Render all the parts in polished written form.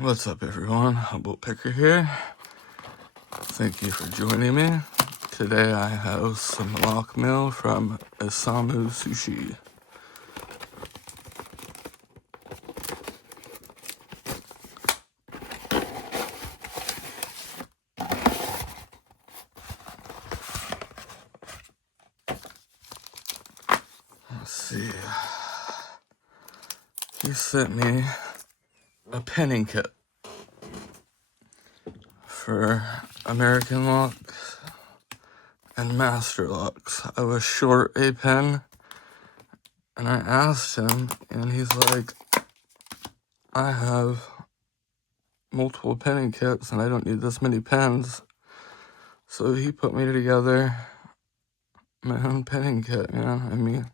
What's up, everyone? Humboldt Picker here. Thank you for joining me. Today I have some lock meal from Isamu Sushi. Let's see. He sent me a pinning kit for American locks and master locks. I was short a pen, and I asked him, and he's like, I have multiple pinning kits, and I don't need this many pens. So he put me together my own pinning kit, man. I mean,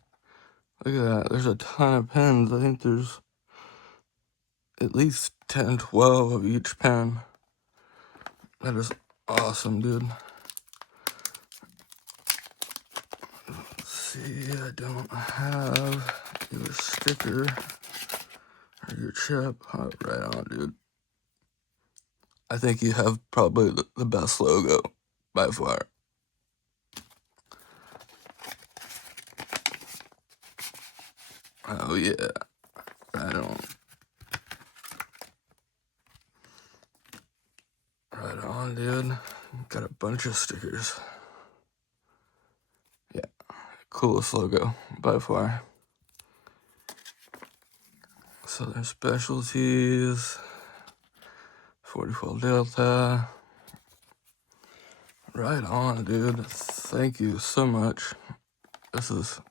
look at that. There's a ton of pens. I think there's at least 10, 12 of each pen. That is awesome, dude. Let's see, I don't have your sticker or your chip. Oh, right on, dude. I think you have probably the best logo by far. Oh, yeah. Right on. Right on, dude. Got a bunch of stickers. Yeah. Coolest logo by far. Southern Specialties. 44 Delta. Right on, dude. Thank you so much. This is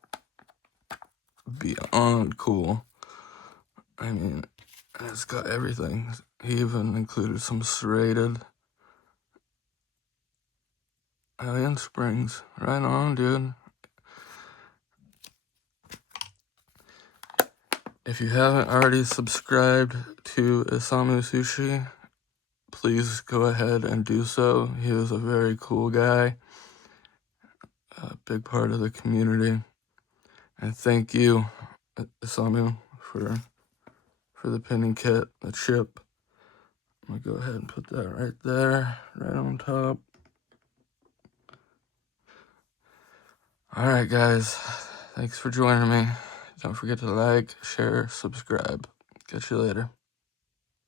beyond cool. I mean, it's got everything. He even included some serrated alien springs. Right on, dude. If you haven't already subscribed to Isamu Sushi, please go ahead and do so. He was a very cool guy, a big part of the community. And thank you, Isamu, for the pinning kit, the chip. I'm gonna go ahead and put that right there, right on top. Alright, guys. Thanks for joining me. Don't forget to like, share, subscribe. Catch you later.